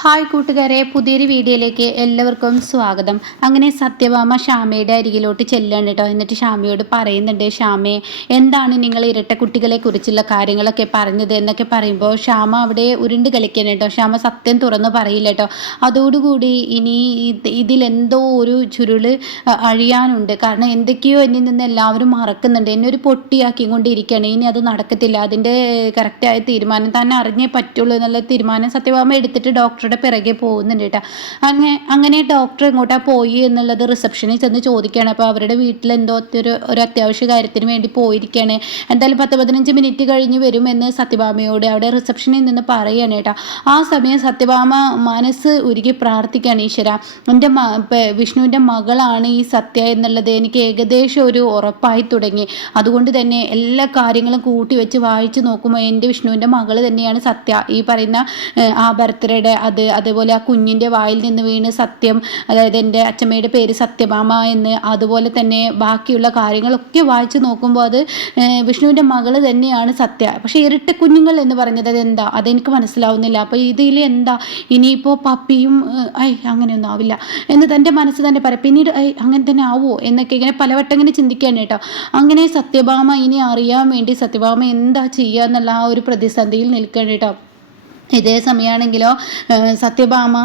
Hi കൂട്ടുകാരെ പുതിയൊരു വീഡിയോയിലേക്ക് എല്ലാവർക്കും സ്വാഗതം. അങ്ങനെ സത്യഭാമ ഷാമയുടെ അരികിലോട്ട് ചെല്ലാണ് കേട്ടോ. എന്നിട്ട് ഷാമയോട് പറയുന്നുണ്ട് ഷാമേ എന്താണ് നിങ്ങൾ ഇരട്ട കുട്ടികളെ കുറിച്ചുള്ള കാര്യങ്ങളൊക്കെ പറഞ്ഞത്? എന്നൊക്കെ പറയുമ്പോൾ ഷാമ അവിടെ ഉരുണ്ട് കളിക്കണം കേട്ടോ. ഷാമ സത്യം തുറന്ന് പറയില്ല കേട്ടോ. അതോടുകൂടി ഇനി ഇത് ഇതിലെന്തോ ഒരു ചുരുൾ അഴിയാനുണ്ട്. കാരണം എന്തൊക്കെയോ എന്നിൽ നിന്ന് എല്ലാവരും മറക്കുന്നുണ്ട്. എന്നെ ഒരു പൊട്ടിയാക്കി കൊണ്ടിരിക്കുകയാണ് ഇനി അത് നടക്കത്തില്ല. അതിന്റെ കറക്റ്റായ തീരുമാനം തന്നെ അറിഞ്ഞേ പറ്റുള്ളൂ എന്നുള്ള തീരുമാനം സത്യഭാമ എടുത്തിട്ട് ഡോക്ടറുടെ പിറകെ പോകുന്നുണ്ട് കേട്ടോ. അങ്ങനെ അങ്ങനെ ഡോക്ടർ എങ്ങോട്ടാ പോയി എന്നുള്ളത് റിസപ്ഷനിൽ ചെന്ന് ചോദിക്കുകയാണ്. അപ്പോൾ അവരുടെ വീട്ടിൽ എന്തോ ഒരു ഒരു അത്യാവശ്യ കാര്യത്തിന് വേണ്ടി പോയിരിക്കുകയാണ്. എന്തായാലും പത്ത് പതിനഞ്ച് മിനിറ്റ് കഴിഞ്ഞ് വരുമെന്ന് സത്യഭാമയോട് അവിടെ റിസപ്ഷനിൽ നിന്ന് പറയുകയാണ് കേട്ടോ. ആ സമയം സത്യഭാമ മനസ്സ് ഉരുകി പ്രാർത്ഥിക്കുകയാണ് ഈശ്വര. എന്റെ മ വിഷ്ണുവിന്റെ മകളാണ് ഈ സത്യ എന്നുള്ളത് എനിക്ക് ഏകദേശം ഒരു ഉറപ്പായി തുടങ്ങി. അതുകൊണ്ട് തന്നെ എല്ലാ കാര്യങ്ങളും കൂട്ടി വെച്ച് വായിച്ച് നോക്കുമ്പോൾ എന്റെ വിഷ്ണുവിന്റെ മകൾ തന്നെയാണ് സത്യ. ഈ പറയുന്ന ആ ബർത്ത്ഡേയുടെ അത് അതേപോലെ ആ കുഞ്ഞിന്റെ വായിൽ നിന്ന് വീണ് സത്യം അതായത് എന്റെ അച്ഛമ്മയുടെ പേര് സത്യഭാമ എന്ന് അതുപോലെ തന്നെ ബാക്കിയുള്ള കാര്യങ്ങളൊക്കെ വായിച്ച് നോക്കുമ്പോൾ അത് വിഷ്ണുവിന്റെ മകൾ തന്നെയാണ് സത്യ. പക്ഷേ ഇരട്ട കുഞ്ഞുങ്ങൾ എന്ന് പറഞ്ഞത് അതെന്താ? അതെനിക്ക് മനസ്സിലാവുന്നില്ല. അപ്പോൾ ഇതിൽ എന്താ? ഇനിയിപ്പോൾ പപ്പിയും ഐ അങ്ങനെയൊന്നും ആവില്ല. എന്ന് തന്റെ മനസ്സ് തന്നെ പറയാം. പിന്നീട് ഐ അങ്ങനെ തന്നെ ആവുമോ? എന്നൊക്കെ ഇങ്ങനെ പലവട്ടം ഇങ്ങനെ ചിന്തിക്കുകയാണ് കേട്ടോ. അങ്ങനെ സത്യഭാമ ഇനി അറിയാൻ വേണ്ടി സത്യഭാമ എന്താ ചെയ്യുക എന്നുള്ള ആ ഒരു പ്രതിസന്ധിയിൽ നിൽക്കുകയാണ് കേട്ടോ. ഇതേ സമയമാണെങ്കിലോ സത്യഭാമ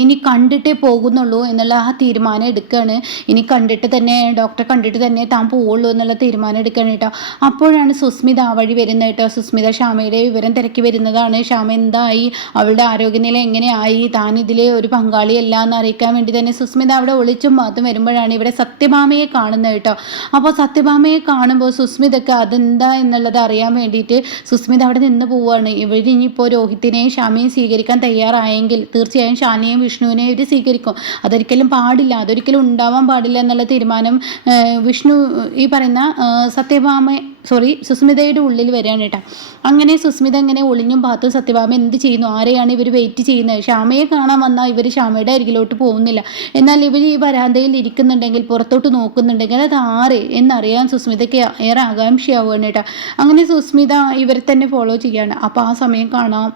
ഇനി കണ്ടിട്ടേ പോകുന്നുള്ളൂ എന്നുള്ള ആ തീരുമാനം എടുക്കുകയാണ് ഇനി കണ്ടിട്ട് തന്നെ ഡോക്ടറെ കണ്ടിട്ട് തന്നെ താൻ പോവുള്ളൂ എന്നുള്ള തീരുമാനം എടുക്കുകയാണ് കേട്ടോ. അപ്പോഴാണ് സുസ്മിത ആ വഴി വരുന്നത് കേട്ടോ. സുസ്മിത ശ്യാമയുടെ വിവരം തിരക്കി വരുന്നതാണ്. ശ്യാമ എന്തായി? അവളുടെ ആരോഗ്യനില എങ്ങനെയായി? താൻ ഇതിലെ ഒരു പങ്കാളിയല്ല എന്ന് അറിയിക്കാൻ വേണ്ടി തന്നെ സുസ്മിത അവിടെ ഒളിച്ചും മാത്തും വരുമ്പോഴാണ് ഇവിടെ സത്യഭാമയെ കാണുന്നത് കേട്ടോ. അപ്പോൾ സത്യഭാമയെ കാണുമ്പോൾ സുസ്മിതക്ക് അതെന്താ എന്നുള്ളത് അറിയാൻ വേണ്ടിയിട്ട് സുസ്മിത അവിടെ നിന്ന് പോവുകയാണ്. ഇവരിനിപ്പോൾ ഇനിയിപ്പോൾ രോഹിത്തിനെയും ഷാമിയും സ്വീകരിക്കാൻ തയ്യാറായെങ്കിൽ തീർച്ചയായും ഷാനിയെയും വിഷ്ണുവിനെയും ഇവർ സ്വീകരിക്കും. അതൊരിക്കലും പാടില്ല. അതൊരിക്കലും ഉണ്ടാവാൻ പാടില്ല എന്നുള്ള തീരുമാനം വിഷ്ണു ഈ പറയുന്ന സത്യഭാമ സോറി സുസ്മിതയുടെ ഉള്ളിൽ വരികയാണ് കേട്ടോ. അങ്ങനെ സുസ്മിത ഇങ്ങനെ ഒളിഞ്ഞും പാത്തും സത്യഭാമ എന്ത് ചെയ്യുന്നു? ആരെയാണ് ഇവർ വെയിറ്റ് ചെയ്യുന്നത്? ശ്യാമയെ കാണാൻ വന്നാൽ ഇവർ ശ്യാമയുടെ അരികിലോട്ട് പോകുന്നില്ല. എന്നാൽ ഇവർ ഈ വരാന്തയിൽ ഇരിക്കുന്നുണ്ടെങ്കിൽ പുറത്തോട്ട് നോക്കുന്നുണ്ടെങ്കിൽ അത് ആര് എന്നറിയാൻ സുസ്മിതയ്ക്ക് ഏറെ ആകാംക്ഷയാവുകയാണ് കേട്ടോ. അങ്ങനെ സുസ്മിത ഇവരെ തന്നെ ഫോളോ ചെയ്യാണ്. അപ്പോൾ ആ സമയം കാണാം.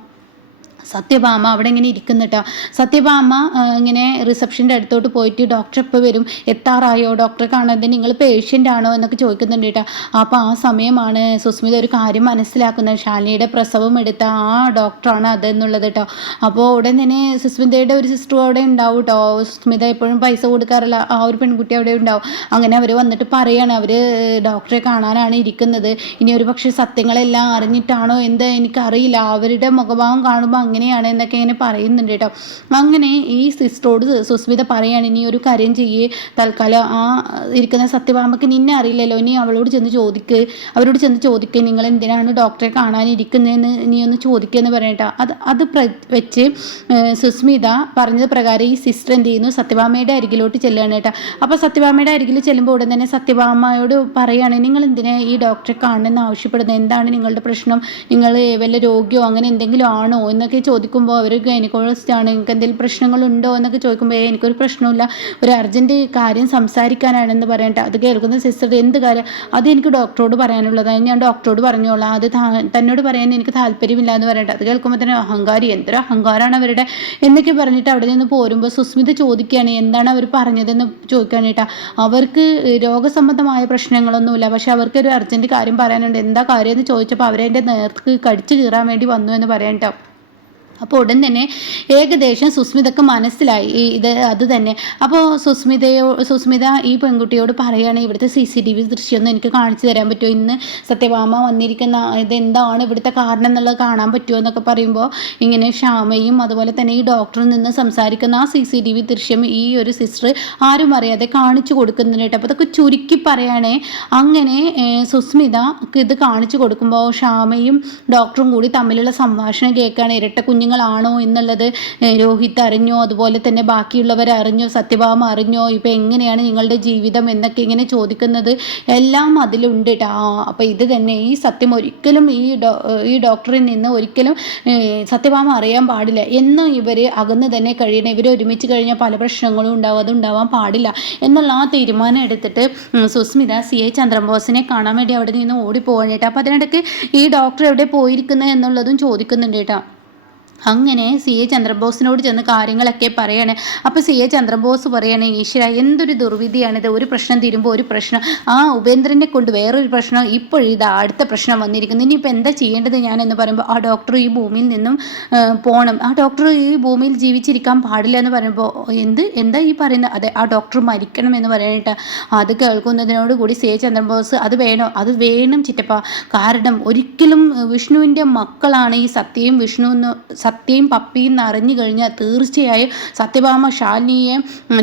സത്യഭാമ അവിടെ ഇങ്ങനെ ഇരിക്കുന്നിട്ടോ സത്യഭാമ ഇങ്ങനെ റിസപ്ഷന്റെ അടുത്തോട്ട് പോയിട്ട് ഡോക്ടർ എപ്പോൾ വരും? എത്താറായോ? ഡോക്ടറെ കാണാതെ നിങ്ങൾ പേഷ്യന്റ് ആണോ എന്നൊക്കെ ചോദിക്കുന്നുണ്ട് കേട്ടോ അപ്പോൾ ആ സമയമാണ് സുസ്മിത ഒരു കാര്യം മനസ്സിലാക്കുന്നത്. ശാലിനിയുടെ പ്രസവം എടുത്ത ആ ഡോക്ടറാണ് അതെന്നുള്ളത് കേട്ടോ അപ്പോൾ ഉടൻ തന്നെ സുസ്മിതയുടെ ഒരു സിസ്റ്റർ അവിടെ ഉണ്ടാവും കേട്ടോ സുസ്മിത എപ്പോഴും പൈസ കൊടുക്കാറില്ല. ആ ഒരു പെൺകുട്ടി അവിടെ ഉണ്ടാവും. അങ്ങനെ അവർ വന്നിട്ട് പറയാണ്. അവർ ഡോക്ടറെ കാണാനാണ് ഇരിക്കുന്നത്. ഇനി ഒരു പക്ഷേ സത്യങ്ങളെല്ലാം അറിഞ്ഞിട്ടാണോ? എന്താ എനിക്കറിയില്ല. അവരുടെ മുഖഭാവം കാണുമ്പോൾ അങ്ങനെയാണ് എന്നൊക്കെ ഇങ്ങനെ പറയുന്നുണ്ട് കേട്ടോ. അങ്ങനെ ഈ സിസ്റ്ററോട് സുസ്മിത പറയാണ് ഇനി ഒരു കാര്യം ചെയ്യേ. തൽക്കാലം ആ ഇരിക്കുന്ന സത്യഭാമക്ക് നിന്നെ അറിയില്ലല്ലോ. ഇനി അവളോട് ചെന്ന് ചോദിക്ക്. അവരോട് ചെന്ന് ചോദിക്ക്. നിങ്ങൾ എന്തിനാണ് ഡോക്ടറെ കാണാനിരിക്കുന്നതെന്ന് നീ ഒന്ന് ചോദിക്കുക എന്ന് പറയട്ടോ അത് അത് വെച്ച് സുസ്മിത പറഞ്ഞത് പ്രകാരം ഈ സിസ്റ്റർ എന്ത് ചെയ്യുന്നു? സത്യഭാമയുടെ അരികിലോട്ട് ചെല്ലുകയാണ് കേട്ടോ. അപ്പോൾ സത്യഭാമയുടെ അരികിൽ ചെല്ലുമ്പോൾ ഉടൻ തന്നെ സത്യഭാമയോട് പറയാണ് നിങ്ങൾ എന്തിനാ ഈ ഡോക്ടറെ കാണണമെന്ന് ആവശ്യപ്പെടുന്നത്? എന്താണ് നിങ്ങളുടെ പ്രശ്നം? നിങ്ങൾ വല്ല രോഗിയോ അങ്ങനെ എന്തെങ്കിലും ആണോ? എന്നൊക്കെ ചോദിക്കുമ്പോൾ അവർ ആണ് നിങ്ങൾക്ക് എന്തെങ്കിലും പ്രശ്നങ്ങളുണ്ടോ? എന്നൊക്കെ ചോദിക്കുമ്പോൾ "ഏയ്, എനിക്കൊരു പ്രശ്നമില്ല ഒരു അർജന്റ് കാര്യം സംസാരിക്കാനാണെന്ന് പറയട്ടെ. അത് കേൾക്കുന്ന സിസ്റ്റർ എന്ത് കാര്യം? അത് എനിക്ക് ഡോക്ടറോട് പറയാനുള്ളതാണ് ഞാൻ ഡോക്ടറോട് പറഞ്ഞോളാം. അത് തന്നോട് പറയാൻ എനിക്ക് താല്പര്യമില്ല എന്ന് പറയട്ടെ. അത് കേൾക്കുമ്പോൾ തന്നെ അഹങ്കാരി എന്തൊരു അഹങ്കാരമാണ് അവരുടെ? എന്നൊക്കെ പറഞ്ഞിട്ട് അവിടെ നിന്ന് പോരുമ്പോൾ സുസ്മിത ചോദിക്കുകയാണ് എന്താണ് അവർ പറഞ്ഞതെന്ന് ചോദിക്കുകയാണ് കേട്ടോ അവർക്ക് രോഗസംബന്ധമായ പ്രശ്നങ്ങളൊന്നുമില്ല. പക്ഷെ അവർക്ക് ഒരു അർജന്റ് കാര്യം പറയാനുണ്ട്. എന്താ കാര്യം? എന്ന് ചോദിച്ചപ്പോൾ അവരെന്റെ നേർക്ക് കടിച്ചു കീറാൻ വേണ്ടി വന്നു എന്ന് പറയാം കേട്ടോ. അപ്പോൾ ഉടൻ തന്നെ ഏകദേശം സുസ്മിതക്ക് മനസ്സിലായി. ഇത് അത് തന്നെ. അപ്പോൾ സുസ്മിതയോ സുസ്മിത ഈ പെൺകുട്ടിയോട് പറയുകയാണ് ഇവിടുത്തെ സി സി ടി വി ദൃശ്യമൊന്നും എനിക്ക് കാണിച്ചു തരാൻ പറ്റുമോ? ഇന്ന് സത്യഭാമ വന്നിരിക്കുന്ന ഇതെന്താണ് ഇവിടുത്തെ കാരണം എന്നുള്ളത് കാണാൻ പറ്റുമോ? എന്നൊക്കെ പറയുമ്പോൾ ഇങ്ങനെ ക്ഷാമയും അതുപോലെ തന്നെ ഈ ഡോക്ടറിൽ നിന്ന് സംസാരിക്കുന്ന ആ സി സി ടി വി ദൃശ്യം ഈ ഒരു സിസ്റ്റർ ആരും അറിയാതെ കാണിച്ചു കൊടുക്കുന്നുണ്ട് അപ്പോൾ അതൊക്കെ ചുരുക്കി പറയുകയാണേ അങ്ങനെ സുസ്മിത ഇത് കാണിച്ചു കൊടുക്കുമ്പോൾ ക്ഷാമയും ഡോക്ടറും കൂടി തമ്മിലുള്ള സംഭാഷണം കേൾക്കുകയാണ്. ഇരട്ട കുഞ്ഞുങ്ങളാണോ എന്നുള്ളത് രോഹിത് അറിഞ്ഞോ അതുപോലെ തന്നെ ബാക്കിയുള്ളവർ അറിഞ്ഞോ സത്യഭാമ അറിഞ്ഞോ ഇപ്പം എങ്ങനെയാണ് നിങ്ങളുടെ ജീവിതം എന്നൊക്കെ ഇങ്ങനെ ചോദിക്കുന്നത് എല്ലാം അതിലുണ്ട് കേട്ടോ അപ്പം ഇത് തന്നെ ഈ സത്യം ഒരിക്കലും ഈ ഡോ ഈ ഡോക്ടറിൽ നിന്ന് ഒരിക്കലും സത്യഭാമ അറിയാൻ പാടില്ല. എന്നും ഇവർ അകന്ന് തന്നെ കഴിയണം ഇവർ ഒരുമിച്ച് കഴിഞ്ഞാൽ പല പ്രശ്നങ്ങളും ഉണ്ടാവും അതുണ്ടാവാൻ പാടില്ല. എന്നുള്ള ആ തീരുമാനം എടുത്തിട്ട് സുസ്മിത സി. എ. ചന്ദ്രബോസിനെ കാണാൻ വേണ്ടി അവിടെ നിന്ന് ഓടിപ്പോവാൻ കേട്ടോ അപ്പോൾ അതിനിടയ്ക്ക് ഈ ഡോക്ടർ എവിടെ പോയിരിക്കുന്നത് എന്നുള്ളതും ചോദിക്കുന്നുണ്ട് കേട്ടോ അങ്ങനെ സി എ ചന്ദ്രബോസിനോട് ചെന്ന് കാര്യങ്ങളൊക്കെ പറയാണ്. അപ്പോൾ സി എ ചന്ദ്രബോസ് പറയണേ ഈശ്വര എന്തൊരു ദുർവിധിയാണിത് ഒരു പ്രശ്നം തീരുമ്പോൾ ഒരു പ്രശ്നം. ആ ഉപേന്ദ്രനെ കൊണ്ട് വേറൊരു പ്രശ്നം ഇപ്പോഴിതാ അടുത്ത പ്രശ്നം വന്നിരിക്കുന്നു. ഇനിയിപ്പോൾ എന്താ ചെയ്യേണ്ടത് ഞാൻ എന്ന് പറയുമ്പോൾ ആ ഡോക്ടർ ഈ ഭൂമിയിൽ നിന്നും പോകണം ആ ഡോക്ടർ ഈ ഭൂമിയിൽ ജീവിച്ചിരിക്കാൻ പാടില്ല എന്ന് പറയുമ്പോൾ എന്ത്? എന്താ ഈ പറയുന്നത് അതെ ആ ഡോക്ടർ മരിക്കണം എന്ന് പറയാനായിട്ട് അത് കേൾക്കുന്നതിനോട് കൂടി സി എ ചന്ദ്രബോസ് അത് വേണോ? അത് വേണം ചിറ്റപ്പ. കാരണം ഒരിക്കലും വിഷ്ണുവിന്റെ മക്കളാണ് ഈ സത്യയും വിഷ്ണു എന്ന് സത്യയും പപ്പിയും അറിഞ്ഞു കഴിഞ്ഞാൽ തീർച്ചയായും സത്യഭാമ ശാലിനിയെ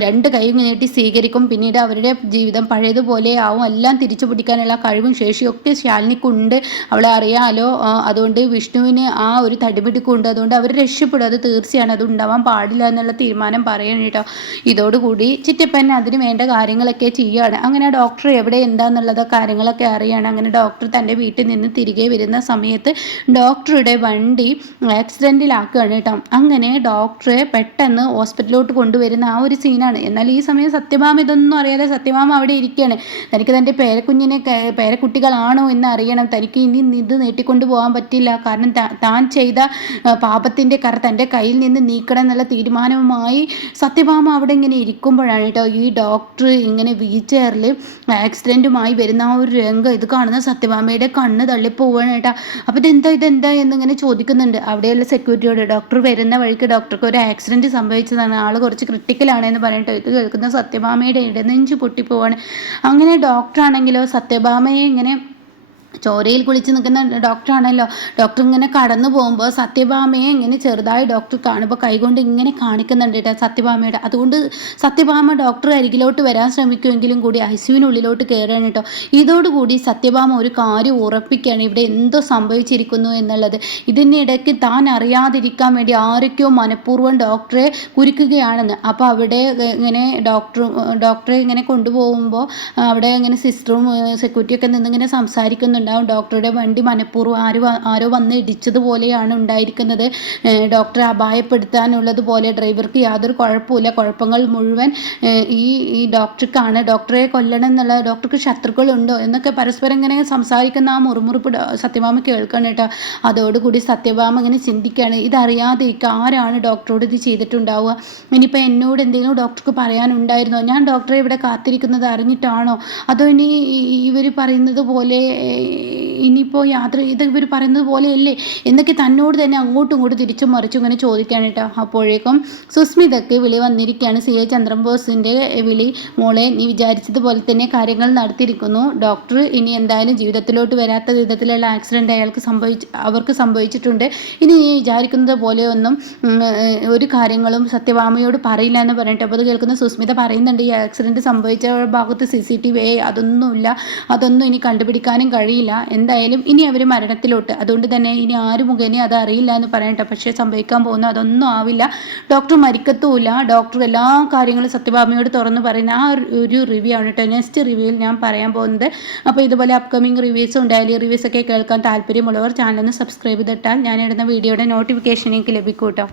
രണ്ട് കൈയും നീട്ടി സ്വീകരിക്കും. പിന്നീട് അവരുടെ ജീവിതം പഴയതുപോലെ ആവും. എല്ലാം തിരിച്ചു പിടിക്കാനുള്ള കഴിവും ശേഷിയൊക്കെ ശാലിനിക്കുണ്ട്. അവളെ അറിയാലോ. അതുകൊണ്ട് വിഷ്ണുവിന് ആ ഒരു തടിപിടിക്കുണ്ട് അതുകൊണ്ട് അവർ രക്ഷപ്പെടും. അത് തീർച്ചയാണ്. അത് ഉണ്ടാവാൻ പാടില്ല എന്നുള്ള തീരുമാനം പറയണം കേട്ടോ. ഇതോടുകൂടി ചിറ്റപ്പൻ അതിന് വേണ്ട കാര്യങ്ങളൊക്കെ ചെയ്യുകയാണ് അങ്ങനെ ഡോക്ടർ എവിടെ എന്താന്നുള്ളത് കാര്യങ്ങളൊക്കെ അറിയാണ്. അങ്ങനെ ഡോക്ടർ തന്റെ വീട്ടിൽ നിന്ന് തിരികെ വരുന്ന സമയത്ത് ഡോക്ടറുടെ വണ്ടി ആക്സിഡന്റിലാ ആക്കുകയാണ് കേട്ടോ അങ്ങനെ ഡോക്ടറെ പെട്ടെന്ന് ഹോസ്പിറ്റലിലോട്ട് കൊണ്ടുവരുന്ന ആ ഒരു സീനാണ് എന്നാൽ ഈ സമയം സത്യഭാമ ഇതൊന്നും അറിയാതെ സത്യഭാമ അവിടെ ഇരിക്കുകയാണ് തനിക്ക് തന്റെ പേരക്കുഞ്ഞിനെ പേരക്കുട്ടികളാണോ എന്ന് അറിയണം. തനിക്ക് ഇനി ഇത് നീട്ടിക്കൊണ്ടു പോകാൻ പറ്റില്ല. കാരണം താൻ ചെയ്ത പാപത്തിന്റെ കറ തന്റെ കയ്യിൽ നിന്ന് നീക്കണം എന്നുള്ള തീരുമാനവുമായി സത്യഭാമ അവിടെ ഇങ്ങനെ ഇരിക്കുമ്പോഴാണ് കേട്ടോ ഈ ഡോക്ടർ ഇങ്ങനെ വീൽ ചെയറിൽ ആക്സിഡന്റുമായി വരുന്ന ആ ഒരു രംഗം. ഇത് കാണുന്ന സത്യഭാമയുടെ കണ്ണ് തള്ളിപ്പോവാണ് കേട്ടോ. അപ്പോൾ ഇതെന്താ ഇതെന്താ എന്നിങ്ങനെ ചോദിക്കുന്നുണ്ട്. അവിടെയുള്ള സെക്യൂരിറ്റി ഡോക്ടറോട് ഡോക്ടർ വരുന്ന വഴിക്ക് ഡോക്ടർക്ക് ഒരു ആക്സിഡന്റ് സംഭവിച്ചതാണ്. ആൾ കുറച്ച് ക്രിട്ടിക്കലാണ് എന്ന് പറഞ്ഞിട്ട് ഇത് കേൾക്കുന്ന സത്യഭാമയുടെ ഇടനെഞ്ച് പൊട്ടിപ്പോവാണ്. അങ്ങനെ ഡോക്ടറാണെങ്കിലോ സത്യഭാമയെ ഇങ്ങനെ ചോരയിൽ കുളിച്ച് നിൽക്കുന്ന ഡോക്ടറാണല്ലോ. ഡോക്ടർ ഇങ്ങനെ കടന്നു പോകുമ്പോൾ സത്യഭാമയെ ഇങ്ങനെ ചെറുതായി ഡോക്ടർ കാണുമ്പോൾ കൈകൊണ്ട് ഇങ്ങനെ കാണിക്കുന്നുണ്ട് കേട്ടോ സത്യഭാമയുടെ. അതുകൊണ്ട് സത്യഭാമ ഡോക്ടർ അരികിലോട്ട് വരാൻ ശ്രമിക്കുമെങ്കിലും കൂടി ഐ സിയുവിനുള്ളിലോട്ട് കയറുകയാണ് കേട്ടോ. ഇതോടുകൂടി സത്യഭാമ ഒരു കാര്യം ഉറപ്പിക്കുകയാണ്. ഇവിടെ എന്തോ സംഭവിച്ചിരിക്കുന്നു എന്നുള്ളത്. ഇതിനിടയ്ക്ക് താൻ അറിയാതിരിക്കാൻ വേണ്ടി ആരൊക്കെയോ മനഃപൂർവം ഡോക്ടറെ കുരുക്കുകയാണെന്ന്. അപ്പോൾ അവിടെ ഇങ്ങനെ ഡോക്ടർ ഡോക്ടറെ ഇങ്ങനെ കൊണ്ടുപോകുമ്പോൾ അവിടെ ഇങ്ങനെ സിസ്റ്ററും സെക്യൂരിറ്റിയൊക്കെ നിന്നിങ്ങനെ സംസാരിക്കുന്നുണ്ട്. ഉണ്ടാവും. ഡോക്ടറുടെ വണ്ടി മനഃപൂർവം ആര് ആരോ വന്ന് ഇടിച്ചതുപോലെയാണ് ഉണ്ടായിരിക്കുന്നത്. ഡോക്ടറെ അപായപ്പെടുത്താനുള്ളത് പോലെ ഡ്രൈവർക്ക് യാതൊരു കുഴപ്പമില്ല കുഴപ്പങ്ങൾ മുഴുവൻ ഈ ഈ ഡോക്ടർക്കാണ്. ഡോക്ടറെ കൊല്ലണം എന്നുള്ള ഡോക്ടർക്ക് ശത്രുക്കളുണ്ടോ എന്നൊക്കെ പരസ്പരം ഇങ്ങനെ സംസാരിക്കുന്ന ആ മുറുമുറുപ്പ് സത്യഭാമ കേൾക്കണം കേട്ടോ. അതോടുകൂടി സത്യഭാമ ഇങ്ങനെ ചിന്തിക്കുകയാണ് ഇതറിയാതിരിക്കുക ആരാണ് ഡോക്ടറോട് ഇത് ചെയ്തിട്ടുണ്ടാവുക? ഇനിയിപ്പോൾ എന്നോട് എന്തെങ്കിലും ഡോക്ടർക്ക് പറയാനുണ്ടായിരുന്നോ? ഞാൻ ഡോക്ടറെ ഇവിടെ കാത്തിരിക്കുന്നത് അറിഞ്ഞിട്ടാണോ? അതോ ഇനി ഇവർ പറയുന്നത് പോലെ Bye. ഇനിയിപ്പോൾ യാത്ര ഇത് ഇവർ പറയുന്നത് പോലെയല്ലേ? എന്നൊക്കെ തന്നോട് തന്നെ അങ്ങോട്ടും ഇങ്ങോട്ടും തിരിച്ചും മറിച്ചും ഇങ്ങനെ ചോദിക്കാൻ കേട്ടോ. അപ്പോഴേക്കും സുസ്മിതയ്ക്ക് വിളി വന്നിരിക്കുകയാണ്. സി. എ. ചന്ദ്രബോസിന്റെ വിളി. മോളെ നീ വിചാരിച്ചതുപോലെ തന്നെ കാര്യങ്ങൾ നടത്തിയിരിക്കുന്നു. ഡോക്ടർ ഇനി എന്തായാലും ജീവിതത്തിലോട്ട് വരാത്ത വിധത്തിലുള്ള ആക്സിഡന്റ് അയാൾക്ക് സംഭവിച്ച് അവർക്ക് സംഭവിച്ചിട്ടുണ്ട്. ഇനി നീ വിചാരിക്കുന്നത് പോലെയൊന്നും ഒരു കാര്യങ്ങളും സത്യഭാമയോട് പറയില്ല എന്ന് പറഞ്ഞിട്ട് അപ്പോൾ അത് കേൾക്കുന്ന സുസ്മിത പറയുന്നുണ്ട് ഈ ആക്സിഡന്റ് സംഭവിച്ച ഭാഗത്ത് സി. സി. ടി. വി. അതൊന്നുമില്ല. അതൊന്നും ഇനി കണ്ടുപിടിക്കാനും കഴിയില്ല. എന്തായാലും ഇനി അവർ മരണത്തിലോട്ട്. അതുകൊണ്ട് തന്നെ ഇനി ആര് മുഖേന അത് അറിയില്ല എന്ന് പറയട്ടെ പക്ഷേ സംഭവിക്കാൻ പോകുന്ന അതൊന്നും ആവില്ല. ഡോക്ടർ മരിക്കത്തുമില്ല. ഡോക്ടർ എല്ലാ കാര്യങ്ങളും സത്യഭാമയോട് തുറന്ന് പറയുന്ന ആ ഒരു റിവ്യൂ ആണ് കേട്ടോ. നെക്സ്റ്റ് റിവ്യൂവിൽ ഞാൻ പറയാൻ പോകുന്നത്. അപ്പോൾ ഇതുപോലെ അപ്കമിങ് റിവ്യൂസ് ഉണ്ടായാലും റിവ്യൂസ് ഒക്കെ കേൾക്കാൻ താല്പര്യമുള്ളവർ ചാനലൊന്ന് സബ്സ്ക്രൈബ് ചെയ്തിട്ടാൽ ഞാൻ ഇടുന്ന വീഡിയോയുടെ നോട്ടിഫിക്കേഷൻ എനിക്ക് ലഭിക്കും കേട്ടോ.